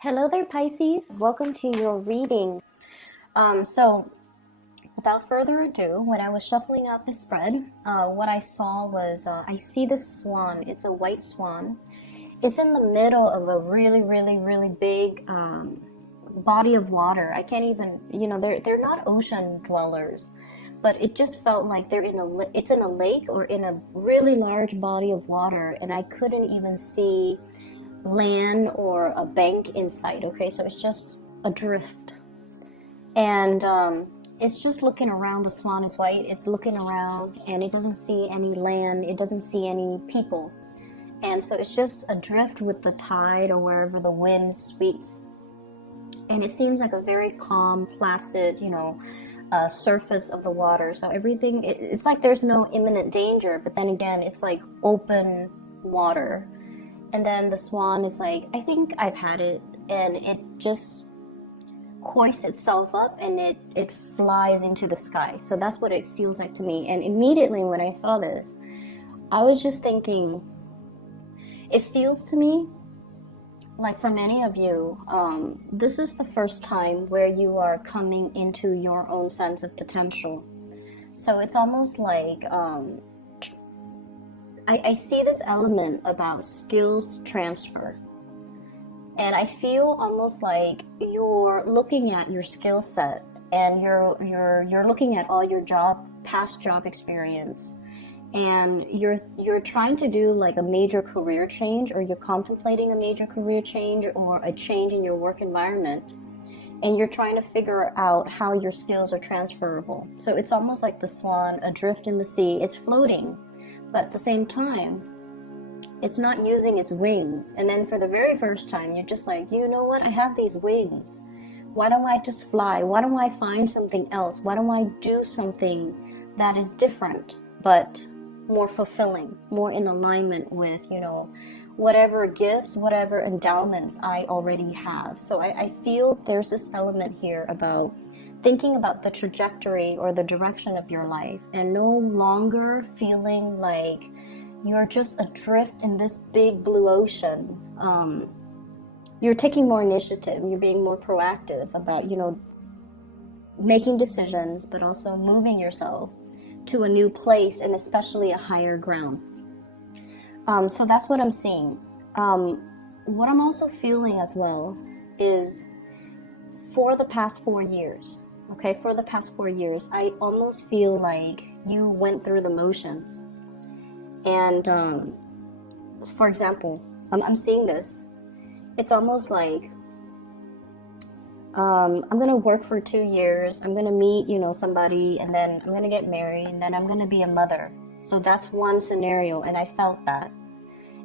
Hello there, Pisces. Welcome to your reading. So, without further ado, when I was shuffling out the spread, what I saw was I see this swan. It's a white swan. It's in the middle of a really big body of water. I can't even, they're not ocean dwellers, but it just felt like it's in a lake or in a really large body of water, and I couldn't even see land or a bank in sight. Okay, so it's just adrift, and it's just looking around. The swan is white. It's looking around, and it doesn't see any land. It doesn't see any people, and so it's just adrift with the tide or wherever the wind sweeps. And it seems like a very calm, placid, surface of the water. So everything, it's like there's no imminent danger, but then again, it's like open water. And then the swan is like, I think I've had it, and it just hoists itself up and it flies into the sky. So that's what it feels like to me. And immediately when I saw this, I was just thinking, it feels to me like for many of you, this is the first time where you are coming into your own sense of potential. So it's almost like I see this element about skills transfer, and I feel almost like you're looking at your skill set, and you're looking at all your past job experience, and you're trying to do like a major career change, or you're contemplating a major career change or a change in your work environment, and you're trying to figure out how your skills are transferable. So it's almost like the swan adrift in the sea. It's floating, but at the same time, it's not using its wings. And then for the very first time, you're just like, you know what? I have these wings. Why don't I just fly? Why don't I find something else? Why don't I do something that is different, but more fulfilling, more in alignment with, whatever gifts, whatever endowments I already have. So I feel there's this element here about thinking about the trajectory or the direction of your life, and no longer feeling like you're just adrift in this big blue ocean. You're taking more initiative. You're being more proactive about, making decisions, but also moving yourself to a new place, and especially a higher ground. So that's what I'm seeing. What I'm also feeling as well is for the past 4 years, I almost feel like you went through the motions. And for example, I'm seeing this. It's almost like I'm going to work for 2 years. I'm going to meet, somebody, and then I'm going to get married, and then I'm going to be a mother. So that's one scenario, and I felt that.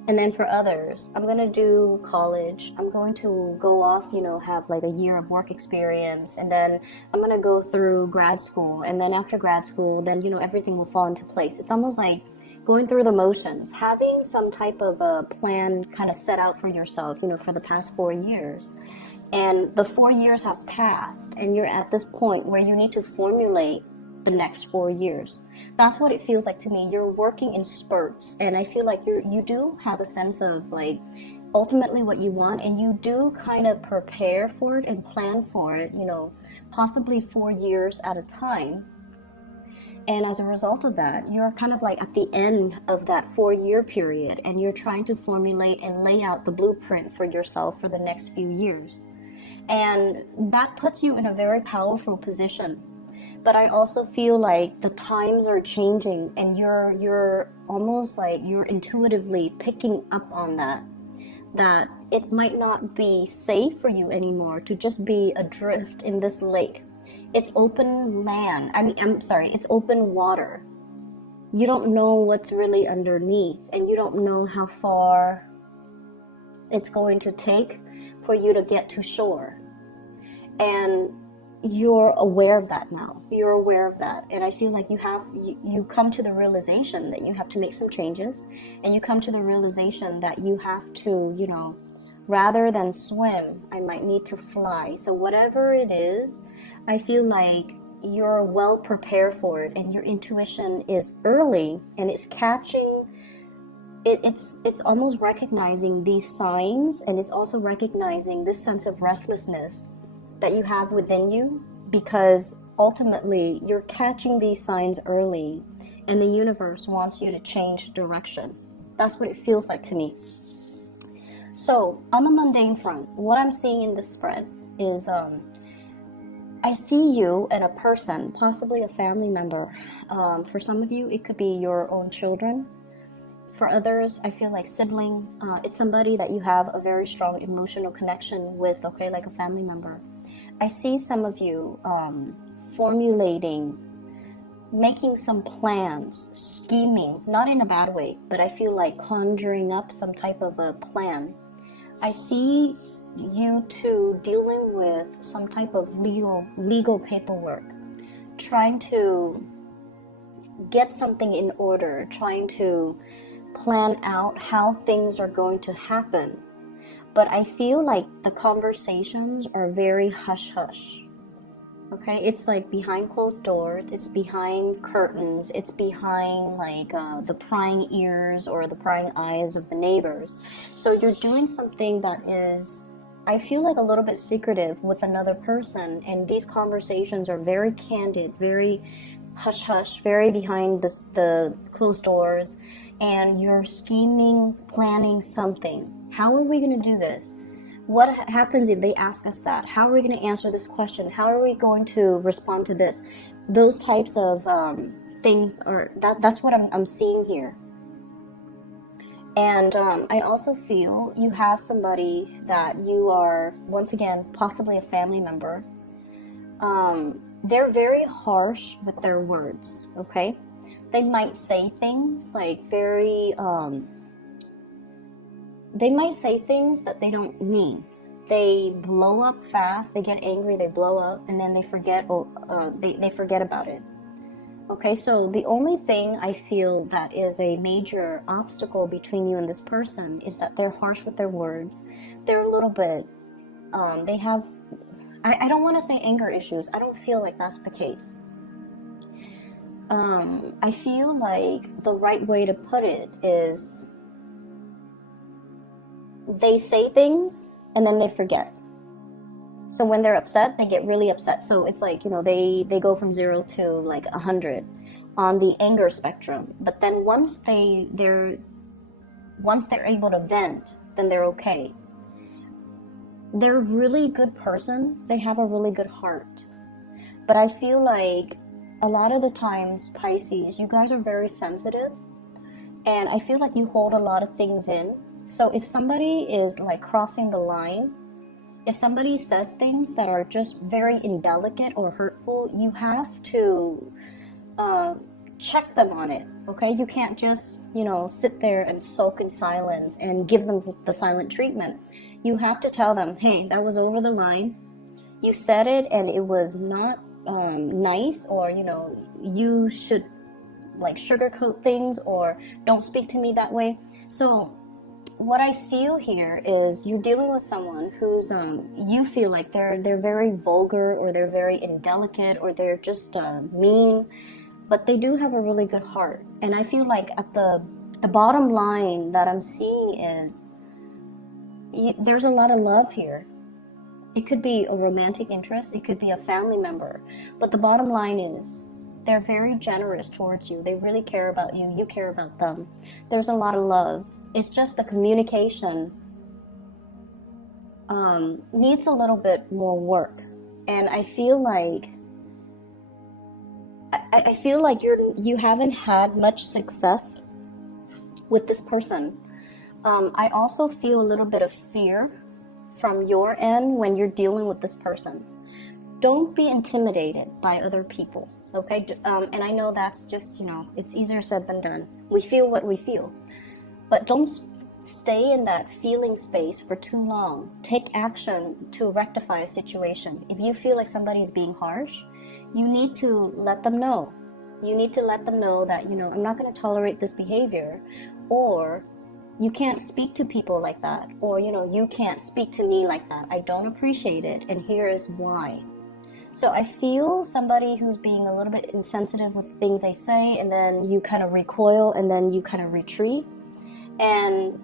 And then for others, I'm going to do college. I'm going to go off, have like a year of work experience. And then I'm going to go through grad school. And then after grad school, then, everything will fall into place. It's almost like going through the motions, having some type of a plan kind of set out for yourself, for the past 4 years. And the 4 years have passed, and you're at this point where you need to formulate the next 4 years. That's what it feels like to me. You're working in spurts, and I feel like you do have a sense of like ultimately what you want, and you do kind of prepare for it and plan for it, possibly 4 years at a time. And as a result of that, you're kind of like at the end of that 4-year period, and you're trying to formulate and lay out the blueprint for yourself for the next few years. And that puts you in a very powerful position. But I also feel like the times are changing, and you're almost like you're intuitively picking up on that it might not be safe for you anymore to just be adrift in this lake. It's open land. It's open water. You don't know what's really underneath, and you don't know how far it's going to take for you to get to shore. And you're aware of that now. You're aware of that. And I feel like you come to the realization that you have to make some changes, and you come to the realization that you have to, rather than swim, I might need to fly. So whatever it is, I feel like you're well prepared for it, and your intuition is early, and it's catching it's almost recognizing these signs, and it's also recognizing this sense of restlessness that you have within you, because ultimately you're catching these signs early and the universe wants you to change direction. That's what it feels like to me. So on the mundane front, what I'm seeing in this spread is I see you and a person, possibly a family member. For some of you, it could be your own children. For others, I feel like siblings. It's somebody that you have a very strong emotional connection with, okay, like a family member. I see some of you formulating, making some plans, scheming, not in a bad way, but I feel like conjuring up some type of a plan. I see you two dealing with some type of legal paperwork, trying to get something in order, trying to plan out how things are going to happen. But I feel like the conversations are very hush-hush. Okay, it's like behind closed doors, it's behind curtains, it's behind like the prying ears or the prying eyes of the neighbors. So you're doing something that is, I feel like, a little bit secretive with another person, and these conversations are very candid, very hush-hush, very behind the closed doors, and you're scheming, planning something. How are we going to do this? What happens if they ask us that? How are we going to answer this question? How are we going to respond to this? Those types of things are, that's what I'm seeing here. And I also feel you have somebody that you are, once again, possibly a family member. They're very harsh with their words, okay? They might say things like very... they might say things that they don't mean. They blow up fast, they get angry, they blow up, and then they forget, they forget about it. Okay, so the only thing I feel that is a major obstacle between you and this person is that they're harsh with their words. They're a little bit, they have, I don't want to say anger issues. I don't feel like that's the case. I feel like the right way to put it is, they say things and then they forget. So when they're upset, they get really upset. So it's like, you know, they go from 0 to like 100 on the anger spectrum. But then once they're able to vent, then they're okay. They're a really good person. They have a really good heart. But I feel like a lot of the times, Pisces, you guys are very sensitive. And I feel like you hold a lot of things in. So if somebody is like crossing the line, if somebody says things that are just very indelicate or hurtful, you have to check them on it, okay? You can't just, you know, sit there and sulk in silence and give them the silent treatment. You have to tell them, hey, that was over the line. You said it and it was not nice, or, you know, you should like sugarcoat things, or don't speak to me that way. So what I feel here is you're dealing with someone who's you feel like they're very vulgar, or they're very indelicate, or they're just mean, but they do have a really good heart. And I feel like at the bottom line that I'm seeing is there's a lot of love here. It could be a romantic interest, it could be a family member, but the bottom line is they're very generous towards you. They really care about you. You care about them. There's a lot of love. It's just the communication needs a little bit more work. And I feel like you haven't had much success with this person. I also feel a little bit of fear from your end when you're dealing with this person. Don't be intimidated by other people, okay? And I know that's just, you know, it's easier said than done. We feel what we feel. But don't stay in that feeling space for too long. Take action to rectify a situation. If you feel like somebody's being harsh, you need to let them know. You need to let them know that, you know, I'm not going to tolerate this behavior, or you can't speak to people like that, or, you know, you can't speak to me like that. I don't appreciate it, and here is why. So I feel somebody who's being a little bit insensitive with things they say, and then you kind of recoil, and then you kind of retreat. and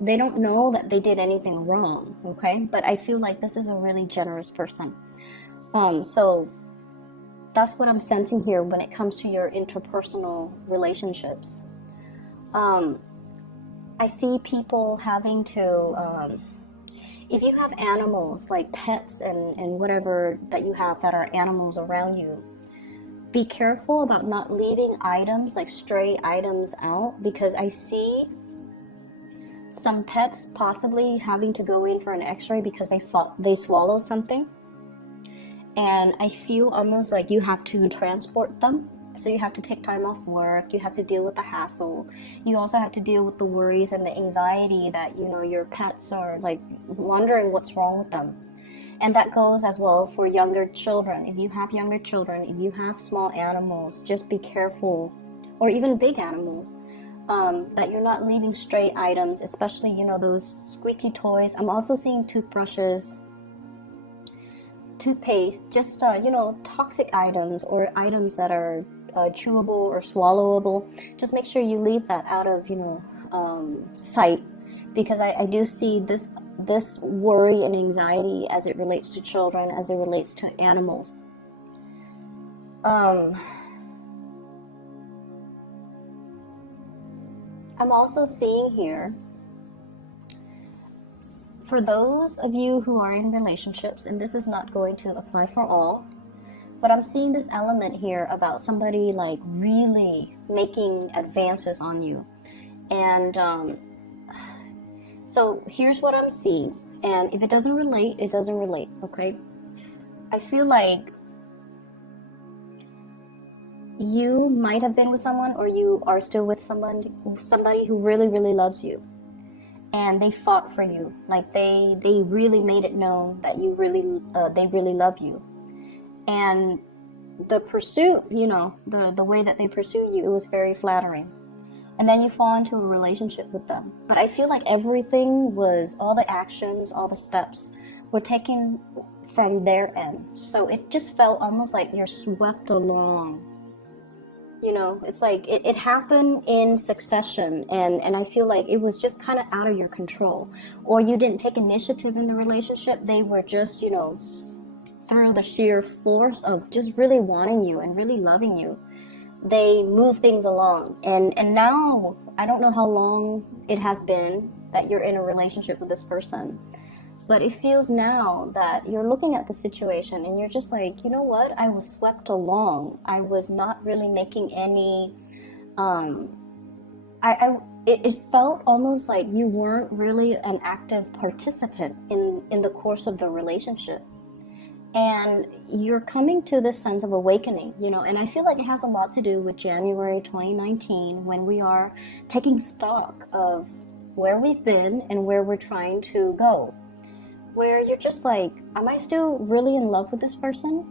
they don't know that they did anything wrong, okay? But I feel like this is a really generous person. So that's what I'm sensing here when it comes to your interpersonal relationships. I see people having to, if you have animals like pets and whatever that you have that are animals around you, be careful about not leaving items like stray items out, because I see some pets possibly having to go in for an x-ray because they swallow something, and I feel almost like you have to transport them. So you have to take time off work, you have to deal with the hassle, you also have to deal with the worries and the anxiety that, you know, your pets are like wondering what's wrong with them. And that goes as well for younger children. If you have younger children, if you have small animals, just be careful, or even big animals, that you're not leaving stray items, especially, you know, those squeaky toys. I'm also seeing toothbrushes, toothpaste, just, you know, toxic items or items that are chewable or swallowable. Just make sure you leave that out of, you know, sight, because I do see this worry and anxiety as it relates to children, as it relates to animals. I'm also seeing here, for those of you who are in relationships, and this is not going to apply for all, but I'm seeing this element here about somebody like really making advances on you. And so here's what I'm seeing, and if it doesn't relate, it doesn't relate, okay? I feel like you might have been with someone, or you are still with somebody who really, really loves you, and they fought for you. Like they really made it known that you really, they really love you. And the pursuit, you know, the way that they pursue you, it was very flattering. And then you fall into a relationship with them. But I feel like everything was, all the actions, all the steps were taken from their end. So it just felt almost like you're swept along. You know, it's like it happened in succession, and I feel like it was just kind of out of your control. Or you didn't take initiative in the relationship. They were just, you know, through the sheer force of just really wanting you and really loving you, they move things along. And now, I don't know how long it has been that you're in a relationship with this person, but it feels now that you're looking at the situation and you're just like, you know what, I was swept along. I was not really making any, it felt almost like you weren't really an active participant in the course of the relationship. And you're coming to this sense of awakening, you know, and I feel like it has a lot to do with January 2019, when we are taking stock of where we've been and where we're trying to go. Where you're just like, am I still really in love with this person?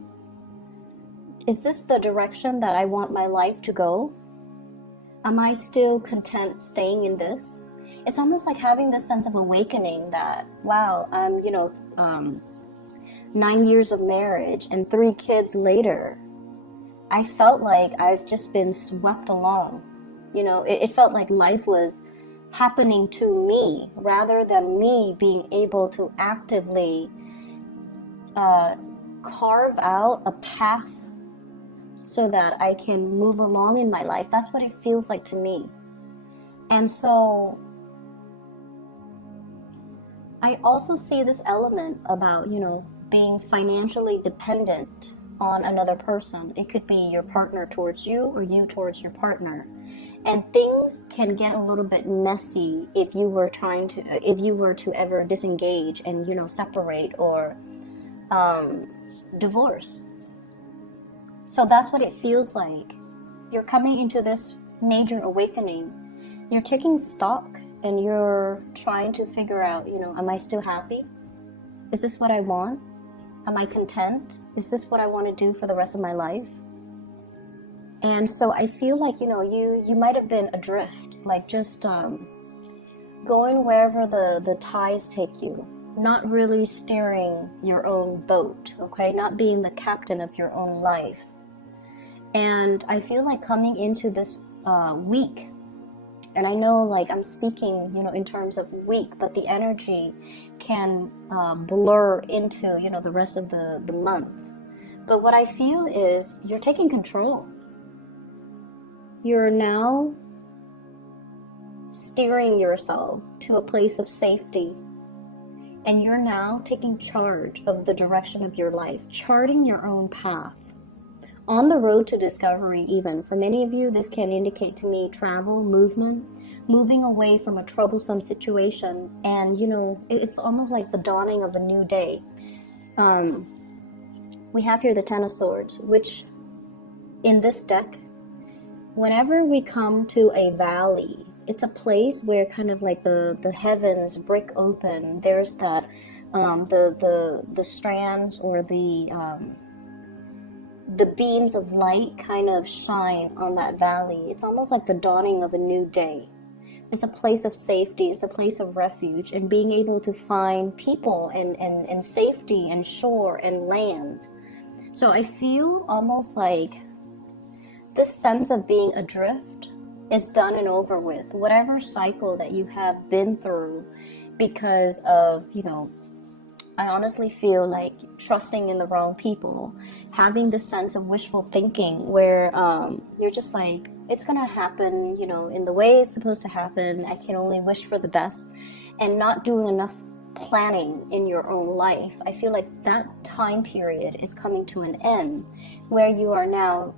Is this the direction that I want my life to go? Am I still content staying in this? It's almost like having this sense of awakening that, wow, I'm, you know, 9 years of marriage and 3 kids later, I felt like I've just been swept along. You know, it felt like life was happening to me rather than me being able to actively carve out a path so that I can move along in my life. That's what it feels like to me. And so I also see this element about, you know, being financially dependent on another person. It could be your partner towards you or you towards your partner. And things can get a little bit messy if you were to ever disengage and, you know, separate or divorce. So that's what it feels like. You're coming into this major awakening. You're taking stock and you're trying to figure out, you know, am I still happy? Is this what I want? Am I content? Is this what I want to do for the rest of my life? And so I feel like, you know, you might have been adrift, like just going wherever the tides take you, not really steering your own boat, okay? Not being the captain of your own life. And I feel like coming into this week, And I know, like, I'm speaking, you know, in terms of week, but the energy can blur into, you know, the rest of the month. But what I feel is you're taking control. You're now steering yourself to a place of safety. And you're now taking charge of the direction of your life, charting your own path. On the road to discovery, even. For many of you, this can indicate to me travel, movement, moving away from a troublesome situation. And, you know, it's almost like the dawning of a new day. We have here the Ten of Swords, which in this deck, whenever we come to a valley, it's a place where kind of like the heavens break open. There's that, the strands or the beams of light kind of shine on that valley. It's almost like the dawning of a new day. It's a place of safety. It's a place of refuge, and being able to find people and safety and shore and land. So I feel almost like this sense of being adrift is done and over with. Whatever cycle that you have been through because of, you know, I honestly feel like trusting in the wrong people, having this sense of wishful thinking where you're just like, it's gonna happen, you know, in the way it's supposed to happen. I can only wish for the best, and not doing enough planning in your own life. I feel like that time period is coming to an end where you are now,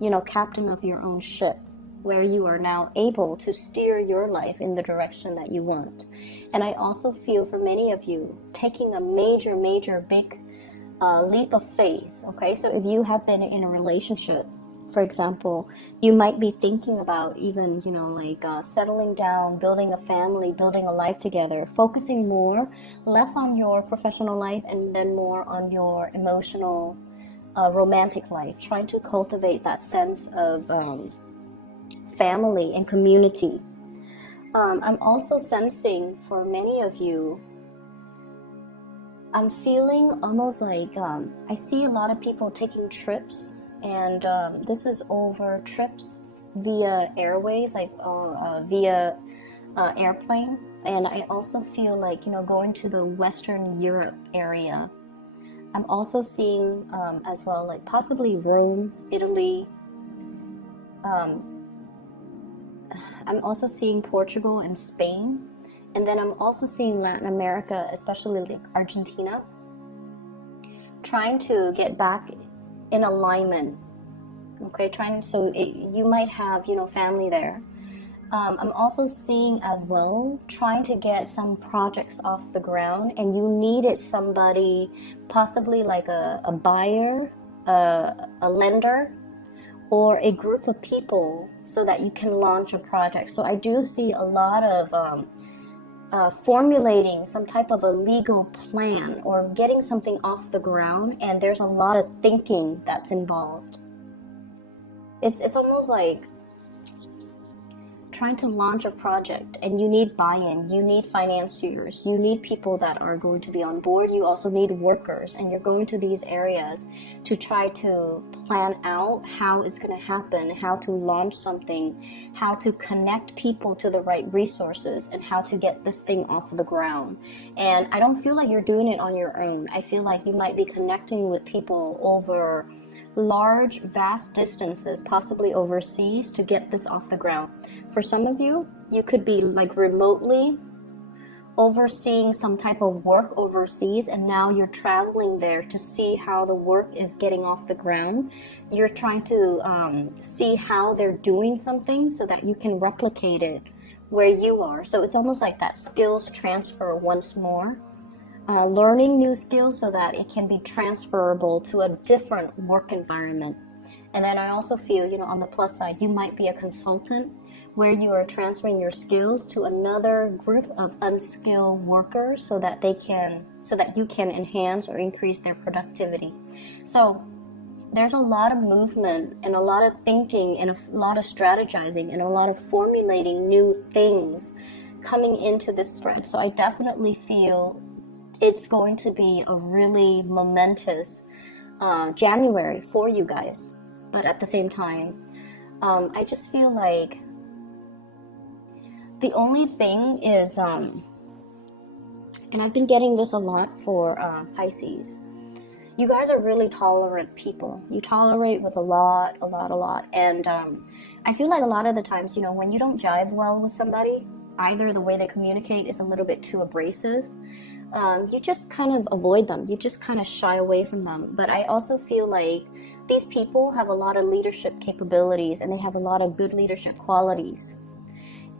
you know, captain of your own ship, where you are now able to steer your life in the direction that you want. And I also feel for many of you taking a major big leap of faith. Okay, so if you have been in a relationship, for example, you might be thinking about even, you know, like settling down, building a family, building a life together, focusing less on your professional life and then more on your emotional romantic life, trying to cultivate that sense of family and community. I'm also sensing for many of you, I'm feeling almost like I see a lot of people taking trips, and this is over trips via airways, like via airplane. And I also feel like, you know, going to the Western Europe area. I'm also seeing as well, like possibly Rome, Italy. I'm also seeing Portugal and Spain. And then I'm also seeing Latin America, especially like Argentina, trying to get back in alignment. Okay, you might have, you know, family there. I'm also seeing as well, trying to get some projects off the ground, and you needed somebody, possibly like a buyer, a lender, or a group of people so that you can launch a project. So I do see a lot of formulating some type of a legal plan or getting something off the ground, and there's a lot of thinking that's involved. It's almost like trying to launch a project, and you need buy-in, you need financiers, you need people that are going to be on board, you also need workers, and you're going to these areas to try to plan out how it's going to happen, how to launch something, how to connect people to the right resources, and how to get this thing off the ground. And I don't feel like you're doing it on your own. I feel like you might be connecting with people over large, vast distances, possibly overseas, to get this off the ground. For some of you, you could be like remotely overseeing some type of work overseas, and now you're traveling there to see how the work is getting off the ground. You're trying to see how they're doing something so that you can replicate it where you are. So it's almost like that skills transfer once more. Learning new skills so that it can be transferable to a different work environment. And then I also feel, you know, on the plus side, you might be a consultant where you are transferring your skills to another group of unskilled workers so that you can enhance or increase their productivity. So there's a lot of movement and a lot of thinking and a lot of strategizing and a lot of formulating new things coming into this spread. So I definitely feel it's going to be a really momentous January for you guys. But at the same time, I just feel like The only thing is, and I've been getting this a lot for Pisces. You guys are really tolerant people. You tolerate with a lot. And I feel like a lot of the times, you know, when you don't jive well with somebody, either the way they communicate is a little bit too abrasive, you just kind of avoid them. You just kind of shy away from them. But I also feel like these people have a lot of leadership capabilities and they have a lot of good leadership qualities.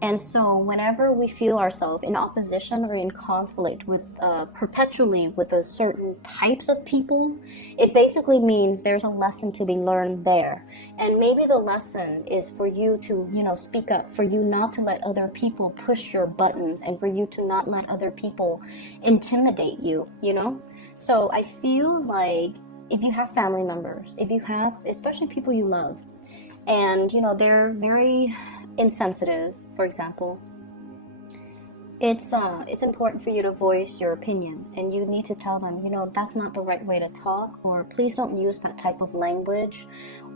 And so whenever we feel ourselves in opposition or in conflict with perpetually with a certain types of people, it basically means there's a lesson to be learned there. And maybe the lesson is for you to, you know, speak up, for you not to let other people push your buttons, and for you to not let other people intimidate you, you know? So I feel like if you have family members, if you have, especially people you love, and, you know, they're very insensitive, for example, it's important for you to voice your opinion, and you need to tell them, you know, that's not the right way to talk, or please don't use that type of language,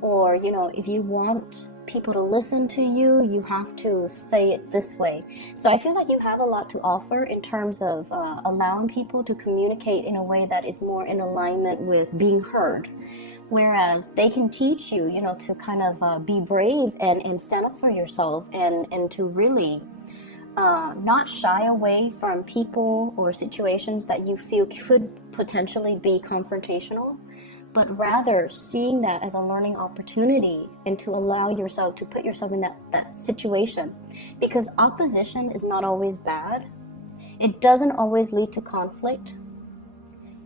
or, you know, if you want people to listen to you, you have to say it this way. So I feel like you have a lot to offer in terms of allowing people to communicate in a way that is more in alignment with being heard. Whereas they can teach you, you know, to kind of be brave and stand up for yourself, and to really not shy away from people or situations that you feel could potentially be confrontational, but rather seeing that as a learning opportunity and to allow yourself to put yourself in that situation. Because opposition is not always bad. It doesn't always lead to conflict.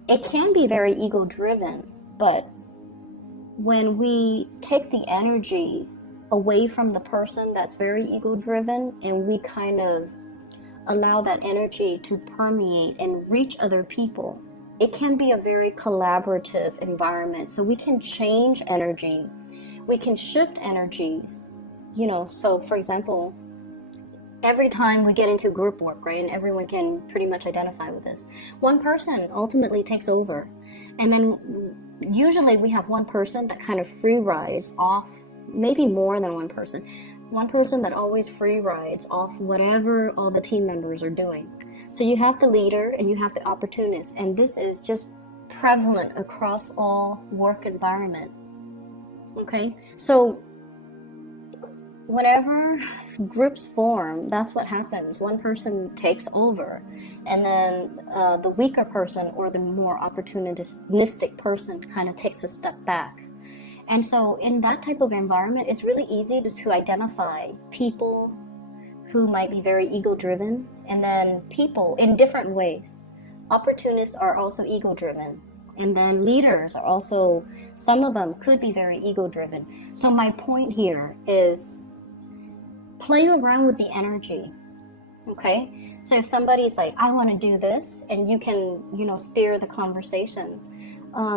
It can be very ego-driven, but when we take the energy away from the person that's very ego-driven, and we kind of allow that energy to permeate and reach other people, it can be a very collaborative environment. So we can change energy, we can shift energies, you know. So for example, every time we get into group work, right, and everyone can pretty much identify with this, one person ultimately takes over, and then usually we have one person that kind of free rides off, maybe more than one person that always free rides off whatever all the team members are doing. So you have the leader and you have the opportunist, and this is just prevalent across all work environment. Okay, so whenever groups form, that's what happens. One person takes over, and then the weaker person or the more opportunistic person kind of takes a step back. And so in that type of environment, it's really easy to identify people who might be very ego-driven, and then people in different ways. Opportunists are also ego-driven, and then leaders are also, some of them could be very ego-driven. So my point here is play around with the energy, okay? So if somebody's like, I want to do this, and you can, you know, steer the conversation.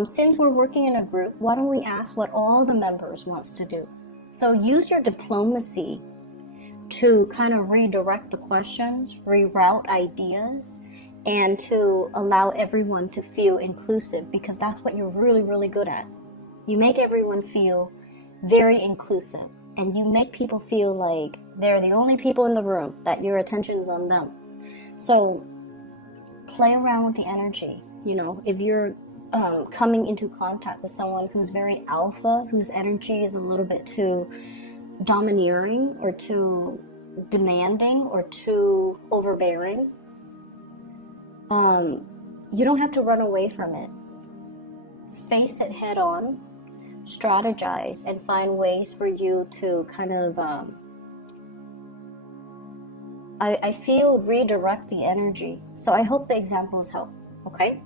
Since we're working in a group, why don't we ask what all the members wants to do? So use your diplomacy to kind of redirect the questions, reroute ideas, and to allow everyone to feel inclusive, because that's what you're really, really good at. You make everyone feel very inclusive, and you make people feel like they're the only people in the room, that your attention is on them. So play around with the energy. You know, if you're coming into contact with someone who's very alpha, whose energy is a little bit too domineering or too demanding or too overbearing, you don't have to run away from it. Face it head on, strategize, and find ways for you to kind of I feel redirect the energy. So I hope the examples help. Okay,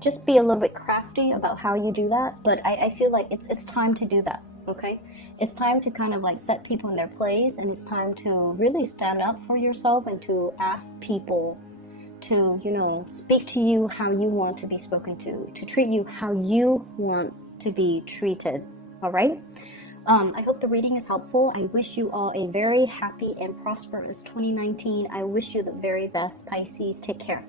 just be a little bit crafty about how you do that, but I feel like it's time to do that. Okay, it's time to kind of like set people in their place, and it's time to really stand up for yourself and to ask people to, you know, speak to you how you want to be spoken to treat you how you want to be treated. All right, I hope the reading is helpful. I wish you all a very happy and prosperous 2019. I wish you the very best, Pisces. Take care.